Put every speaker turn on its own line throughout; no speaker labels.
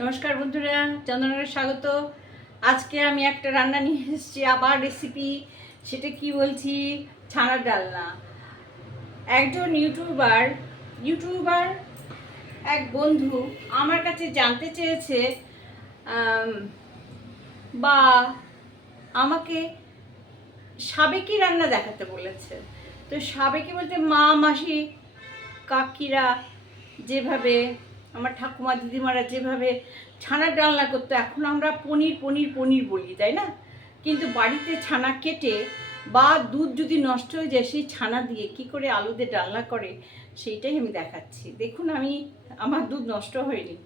নমস্কার বন্ধুরা চন্দনের স্বাগত। আজকে আমি একটা রান্না নিয়ে এসেছি, আবার রেসিপি সেটা কি বলছি? ছানার ডালনা। একজন ইউটিউবার ইউটিউবার এক বন্ধু আমার কাছে জানতে চেয়েছে বা আমাকে সাবেকি রান্না দেখাতে বলেছে। তো সাবেকি বলতে মা, মাসি, কাকিরা যেভাবে আমার ঠাকুমা দিদিমারা যেভাবে ছানার ডালনা করতো, এখন আমরা পনির পনির পনির বলি, তাই না? কিন্তু বাড়িতে ছানা কেটে বা দুধ যদি নষ্ট হয়ে যায়, সেই ছানা দিয়ে কি করে আলু দিয়ে ডালনা করে, সেইটাই আমি দেখাচ্ছি। দেখুন আমি, আমার দুধ নষ্ট হয়নি,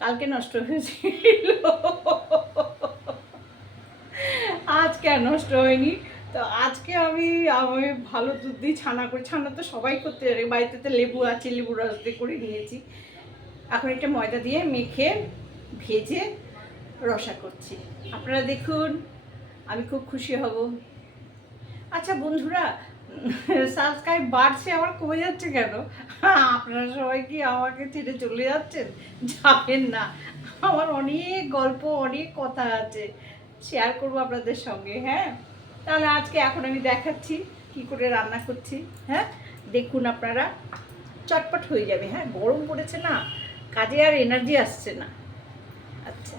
কালকে নষ্ট হয়েছিল। আজকে আর নষ্ট হয়নি? তো আজকে আমি আমি ভালো দুধ দিয়ে ছানা করে, ছানা তো সবাই করতে পারে, বাড়িতে তো লেবু আছে, লেবু রস দিয়ে করে নিয়েছি। এখন এটা ময়দা দিয়ে মেখে ভেজে রসা করছি। আপনারা দেখুন, আমি খুব খুশি হব। আচ্ছা বন্ধুরা সাবস্ক্রাইব বাড়ছে, আবার কমে যাচ্ছে কেন? আপনারা সবাই কি আমাকে ছেড়ে চলে যাচ্ছেন? যাবেন না। আমার অনেক গল্প, অনেক কথা আছে। শেয়ার করব আপনাদের সঙ্গে হ্যাঁ? তাহলে আজকে এখন আমি দেখাচ্ছি কি করে রান্না করছি হ্যাঁ? দেখুন আপনারা, চটপট হয়ে যাবে হ্যাঁ? গরম পড়েছে না? কাজে আর এনার্জি আসছে না। আচ্ছা।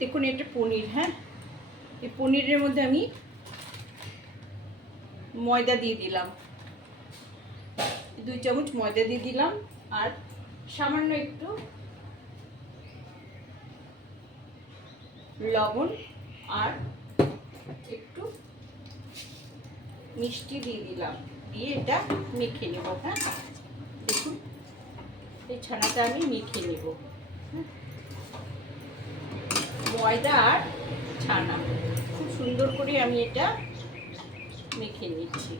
দেখুন এটা পনির হ্যাঁ? এই পনিরের মধ্যে আমি ময়দা দিয়ে দিলাম। দুই চামচ ময়দা দিয়ে দিলাম আর সামান্য একটু লবণ আর একটু মিষ্টি দিয়ে দিলাম। দিয়ে এটা মেখে নেব হ্যাঁ দেখুন, এই ছানাটা আমি মেখে নেব হ্যাঁ? ময়দা আর ছানা, খুব সুন্দর করে আমি এটা মেখে নিচ্ছি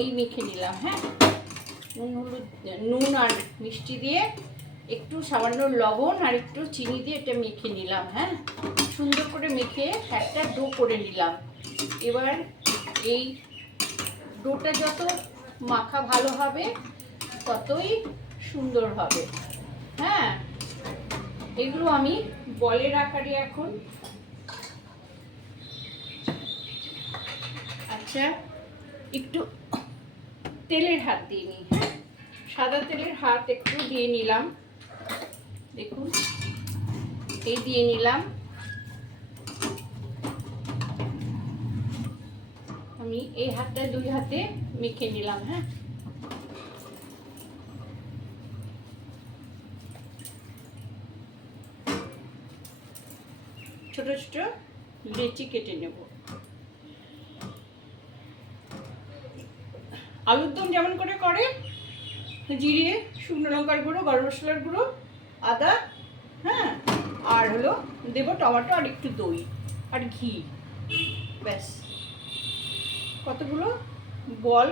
এই মেখে নিলাম হ্যাঁ? নুন হলুদ, নুন আর মিষ্টি দিয়ে একটু সামান্য লবণ আর একটু চিনি দিয়ে এটা মেখে নিলাম হ্যাঁ? সুন্দর করে মেখে একটা ডো করে নিলাম। এবার এই ডোটা যত মাখা ভালো হবে, ততই সুন্দর হবে হ্যাঁ? এগুলো আমি বলের আকারে এখন আচ্ছা একটু তেলের হাত দিয়ে নিই। হ্যাঁ সাদা তেলের হাত একটু দিয়ে নিলাম। দেখুন, এই দিয়ে নিলাম। আমি এই হাতটা দুই হাতে মেখে নিলাম হ্যাঁ। ছোট ছোট লেচি কেটে নেব। আলুর দম যেমন করে করে, জিরে, শুকনো লঙ্কার গুঁড়ো, গরম মশলার গুঁড়ো, আদা হ্যাঁ আর হলো দেবো টমেটো আর একটু দই আর ঘি। ব্যাস। কতগুলো? বল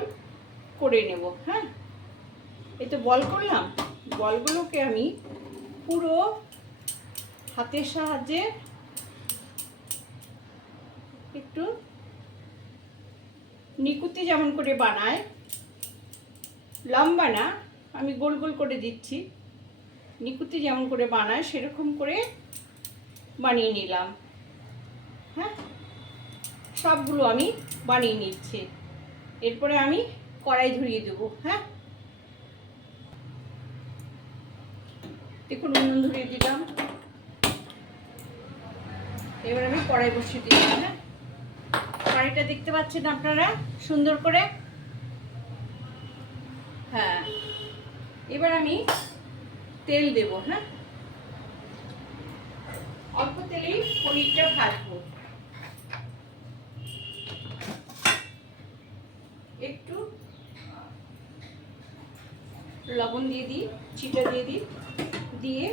করে নেব হ্যাঁ। এই তো বল করলাম। বলগুলোকে আমি পুরো হাতের সাহায্যে একটু নিকুতি যেমন করে বানায় লম্বা না, আমি গোল গোল করে দিচ্ছি। নিকুতি যেমন করে বানায়, সেরকম করে বানিয়ে নিলাম। হ্যাঁ? সবগুলো আমি বানিয়ে নিচ্ছি। এরপরে আমি কড়াই ধরিয়ে দেবো হ্যাঁ? দেখুন উনুন ধরিয়ে দিলাম। এবার আমি কড়াই বসিয়ে দিলাম হ্যাঁ? কড়াইটা দেখতে পাচ্ছেন আপনারা? সুন্দর করে হ্যাঁ। এবার আমি তেল দেব হ্যাঁ? অল্প তেলেই পনিরটা ভাজবো। একটু লবণ দিয়ে দিই, চিটা দিয়ে দিই, দিয়ে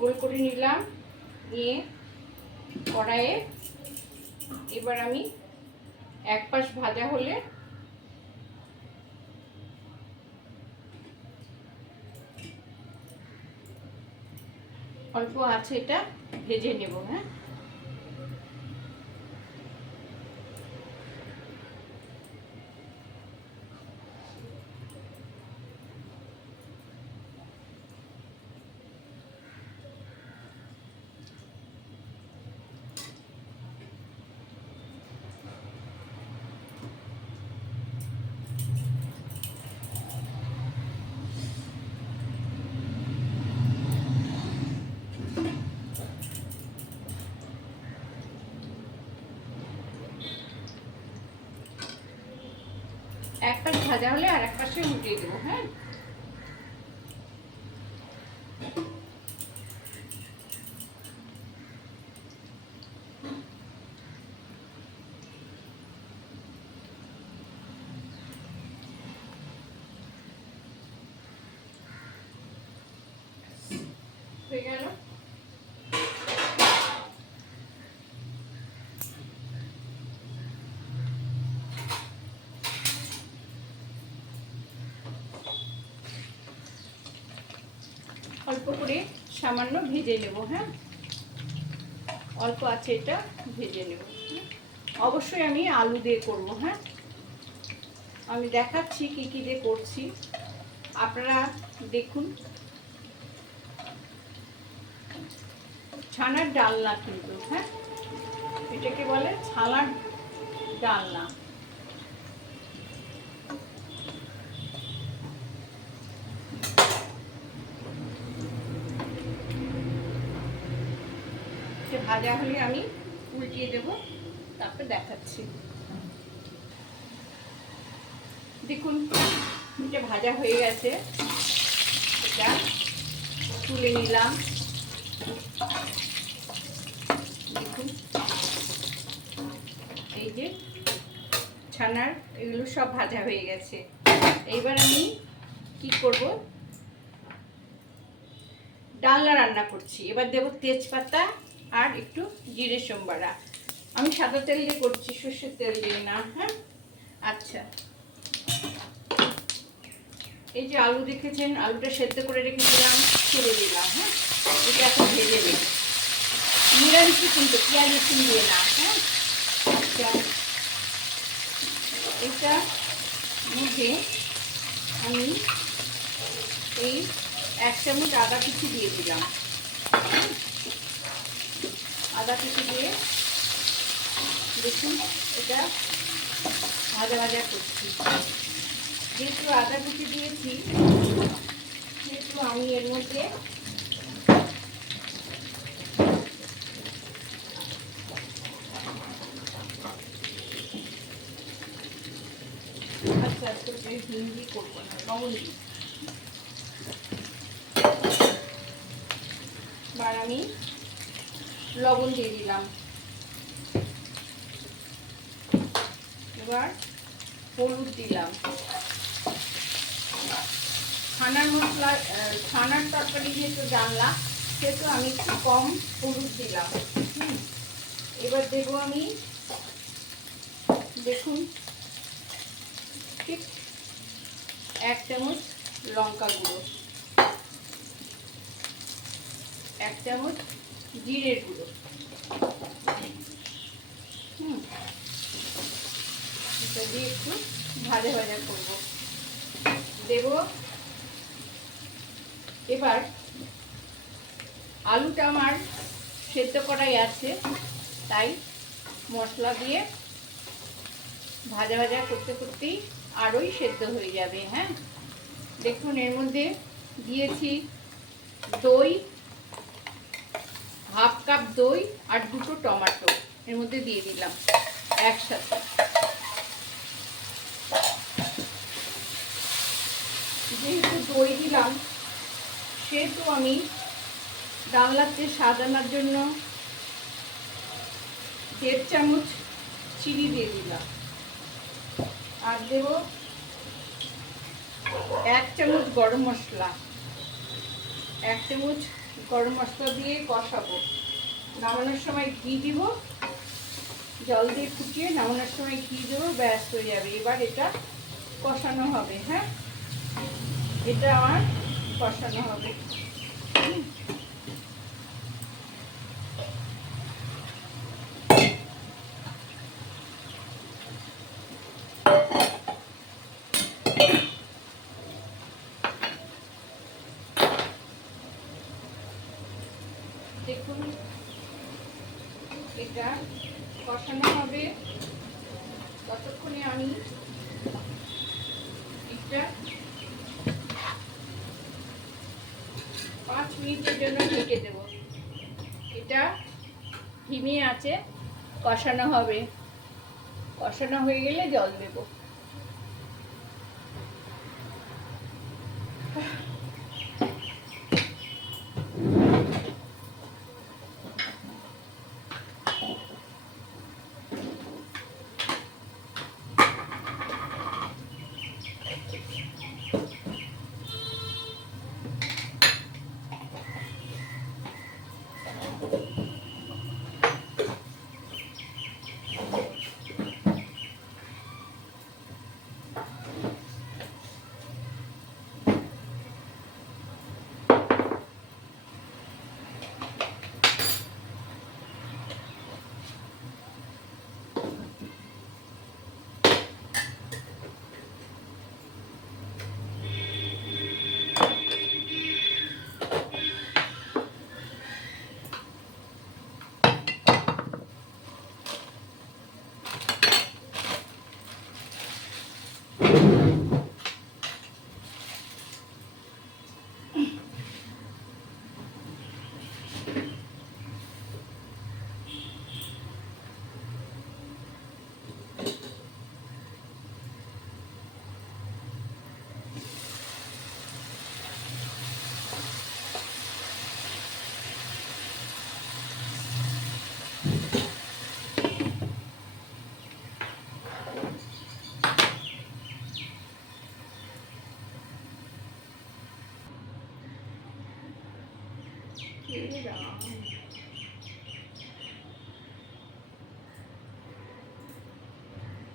গোল করে নিলাম, নিয়ে কড়াইয়ে এবার আমি এক পাশ ভাজা হলে অল্প আছে এটা, ভেজে নেব হ্যাঁ? এক পাশ ভাজা হলে আর এক পাশে উঠিয়ে দেবো হয়ে গেল অল্প করে সামান্য ভেজে নেব হ্যাঁ? অল্প আছে এটা, ভেজে নেব? অবশ্যই আমি আলু দিয়ে করব হ্যাঁ? আমি দেখাচ্ছি কি কি দিয়ে করছি। আপনারা দেখুন। ছানার ডালনা কিন্তু হ্যাঁ? এটাকে বলে ছানার ডালনা। ভাজা হলে আমি উল্টিয়ে দেব, তারপর দেখাচ্ছি। দেখুন এটা ভাজা হয়ে গেছে। এটা তুলে নিলাম। দেখুন, এই যে ছানার, এগুলো সব ভাজা হয়ে গেছে। এইবার আমি কি করব? ডালনা রান্না করছি। এবার দেব তেজপাতা আর একটু জিরে সোমবারা। আমি সাদা তেল দিয়ে করছি, সর্ষের তেল দিয়ে না হ্যাঁ? আচ্ছা। এই যে আলু দেখেছেন, আলুটা সেদ্ধ করে রেখেছিলাম তুলে দিলাম হ্যাঁ? এটা এখন ভেজে নেব। নিরামিষ কিন্তু পেঁয়াজ রসুন দিয়ে না হ্যাঁ? আচ্ছা। এটা মধ্যে আমি এই এক চামচ আদা কিছু দিয়ে দিলাম। আদা কুচি দিয়ে দেখুন এটা ভাজা ভাজা করছি। যেহেতু আদা কুচি দিয়েছি, সেহেতু আমি এর মধ্যে আচ্ছা করব আমি লবণ দিয়ে দিলাম। এবার হলুদ দিলাম। ছানার মশলা ছানার তরকারি যেহেতু জানলাম, সেহেতু আমি একটু কম হলুদ দিলাম। হুম, এবার দেবো আমি, দেখুন, ঠিক এক চামচ লঙ্কা গুঁড়ো। এক চামচ জিরের গুঁড়ো। এটা দিয়ে একটু ভাজা ভাজা করব। দেব। এবার আলুটা আমার সেদ্ধ করাই আছে, তাই মশলা দিয়ে ভাজা ভাজা করতে করতেই আরোই সেদ্ধ হয়ে যাবে হ্যাঁ? দেখুন, এর মধ্যে দিয়েছি দই, হাফ কাপ দই আর দুটো টমেটো, এর মধ্যে দিয়ে দিলাম একসাথে যেহেতু দই দিলাম। সেহেতু আমি চেয়ে স্বাদ জন্য দেড় চামচ চিনি দিয়ে দিলাম। আর দেব এক চামচ গরম মশলা। এক চামচ গরম মশলা দিয়ে কষাবো। নামানোর সময় ঘি দিব। জল দিয়ে ফুটিয়ে নামানোর সময় ঘি দেবো, ব্যাস হয়ে যাবে। এবার এটা কষানো হবে হ্যাঁ? এটা আমার কষানো হবে হুম। দেখুন এটা কষানো হবে ততক্ষণে আমি এটা পাঁচ মিনিটের জন্য ঢেকে দেব এটা হিমে আছে কষানো হবে। কষানো হয়ে গেলে জল দেব। Thank you.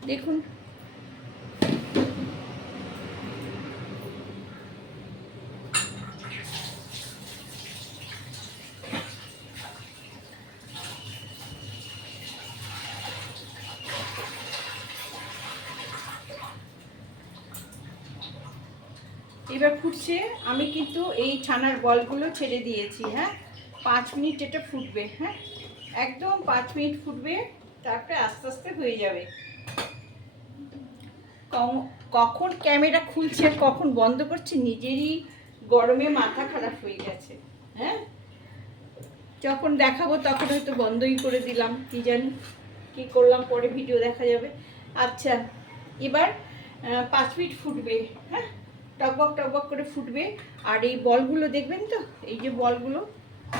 দেখুন। এবার ফুটছে। আমি কিন্তু এই ছানার বলগুলো ছেড়ে দিয়েছি হ্যাঁ? পাঁচ মিনিট এটা ফুটবে হ্যাঁ? একদম পাঁচ মিনিট ফুটবে, তারপরে আস্তে আস্তে হয়ে যাবে। কখন ক্যামেরা খুলছে আর কখন বন্ধ করছে নিজেরই গরমে মাথা খারাপ হয়ে গেছে হ্যাঁ? যখন দেখাবো তখন হয়তো বন্ধই করে দিলাম, কি জানি কি করলাম, পরে ভিডিও দেখা যাবে। আচ্ছা এবার পাঁচ মিনিট ফুটবে হ্যাঁ? টকবক টকবক করে ফুটবে, আর এই বলগুলো দেখবেন তো? এই যে বলগুলো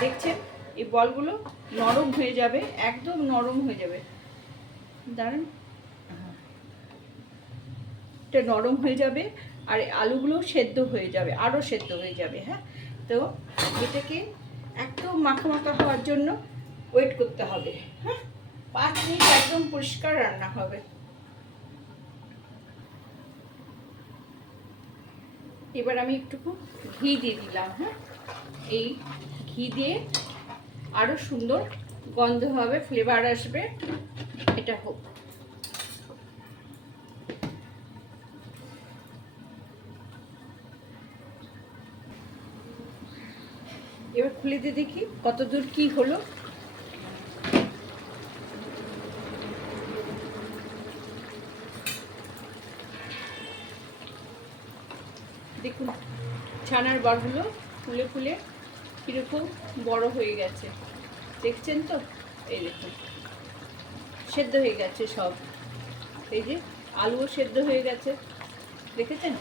দেখছেন, এই বলগুলো নরম হয়ে যাবে, একদম নরম হয়ে যাবে। দাঁড়ান। এটা নরম হয়ে যাবে, আর আলুগুলো সেদ্ধ হয়ে যাবে, আরও সেদ্ধ হয়ে যাবে হ্যাঁ? তো এটাকে একদম মাখা মাখা হওয়ার জন্য ওয়েট করতে হবে হ্যাঁ? পাঁচ মিনিট একদম পরিষ্কার রান্না হবে। এবার আমি একটুকু ঘি দিয়ে দিলাম হ্যাঁ? এই ঘি দিয়ে আরও সুন্দর গন্ধ হবে ফ্লেভার আসবে। এটা হোক। এবার খুলে দিয়ে দেখি কত দূর কি হলো। দেখুন, ছানার বরগুলো ফুলে ফুলে। কীরকম বড় হয়ে গেছে। দেখছেন তো? এই দেখুন। সেদ্ধ হয়ে গেছে সব। এই যে আলুও সেদ্ধ হয়ে গেছে। দেখেছেন?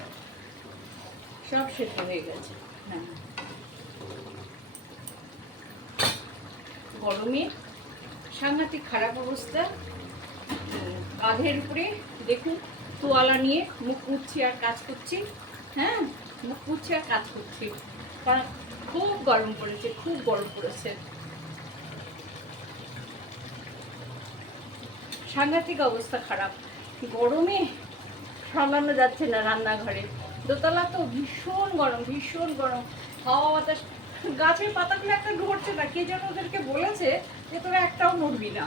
সব সেদ্ধ হয়ে গেছে। হ্যাঁ গরমে সাংঘাতিক খারাপ অবস্থা। কাঁধের উপরে দেখুন, তোয়ালা নিয়ে মুখ মুছছি আর কাজ করছি। হ্যাঁ? মুখ মুছছি আর কাজ করছি। কারণ খুব গরম পড়েছে, খুব গরম পড়েছে। সাংঘাতিক অবস্থা খারাপ। গরমে সামলানো যাচ্ছে না রান্নাঘরে। দোতলা তো ভীষণ গরম ভীষণ গরম। হাওয়া বাতাস, গাছের পাতাগুলো একটা নড়ছে না, কে যেন ওদেরকে বলেছে যে তোরা একটাও নড়বি না।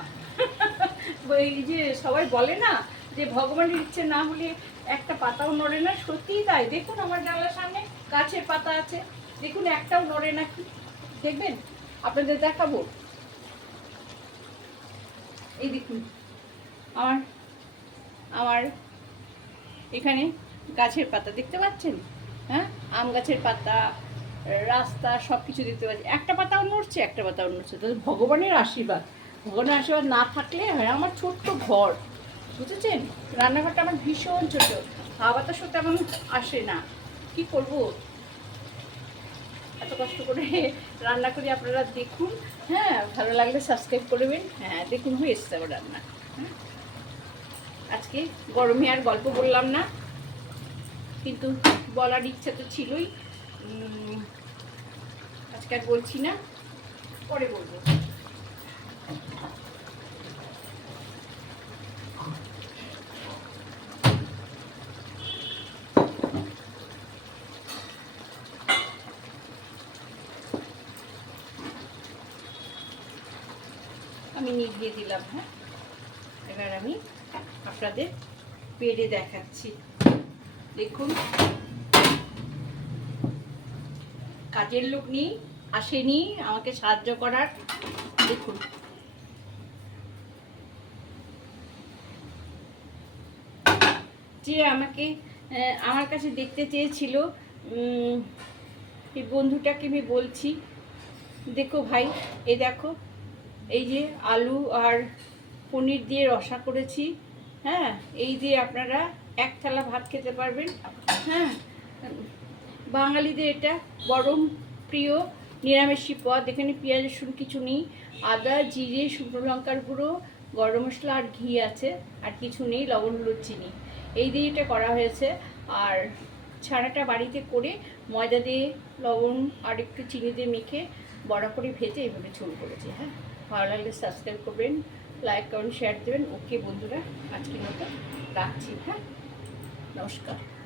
এই যে সবাই বলে না যে ভগবানের ইচ্ছে না হলে একটা পাতাও নড়ে না, সত্যিই তাই। দেখুন আমার জানলার সামনে গাছের পাতা আছে। দেখুন, একটাও নড়ে নাকি দেখবেন? আপনাদের দেখাবো। এই দেখুন, আমার আমার এখানে গাছের পাতা, দেখতে পাচ্ছেন? হ্যাঁ? আম গাছের পাতা, রাস্তা সব কিছু দেখতে পাচ্ছি। একটা পাতাও নড়ছে, একটা পাতাও নড়ছে। তো ভগবানের আশীর্বাদ। ভগবানের আশীর্বাদ না থাকলে, হয়, আমার ছোট্ট ঘর। বুঝেছেন? রান্নাঘরটা আমার ভীষণ ছোট। হাওয়া বাতাসও তেমন আসে না। কি করব? এত কষ্ট করে রান্না করি, আপনারা দেখুন। হ্যাঁ ভালো লাগলে সাবস্ক্রাইব করবেন। হ্যাঁ দেখুন হয়ে এসছে আমার রান্না। হ্যাঁ। আজকে গরমে আর গল্প বললাম না, কিন্তু বলার ইচ্ছা তো ছিলই। আজকে আর বলছি না, পরে বলব। আমি নিভিয়ে দিলাম হ্যাঁ? এবার আমি আপনাদের পেড়ে দেখাচ্ছি। দেখুন। কাজের লোক নেই, আসেনি, আমাকে সাহায্য করার। দেখুন। যে আমাকে আমার কাছে দেখতে চেয়েছিল এই বন্ধুটাকে আমি বলছি। দেখো ভাই, এ দেখো এই যে আলু আর পনির দিয়ে রসা করেছি হ্যাঁ? এই দিয়ে আপনারা এক থালা ভাত খেতে পারবেন। হ্যাঁ? বাঙালিদের এটা গরম প্রিয় নিরামিষি পদ। এখানে পেঁয়াজ, রসুন কিছু নেই। আদা, জিরে, শুকনো লঙ্কার গুঁড়ো, গরম মশলা আর ঘি আছে, আর কিছু নেই, লবণ, হলুদ, চিনি। এই দিয়ে এটা করা হয়েছে। আর ছানাটা বাড়িতে করে ময়দা দিয়ে, লবণ আর একটু চিনি দিয়ে মেখে বড়া করে ভেজে এইভাবে ঝোল করেছি হ্যাঁ? ভালো লাগলে সাবস্ক্রাইব করবেন, লাইক করুন শেয়ার দেবেন। ওকে বন্ধুরা, আজকের মতো রাখছি হ্যাঁ? নমস্কার।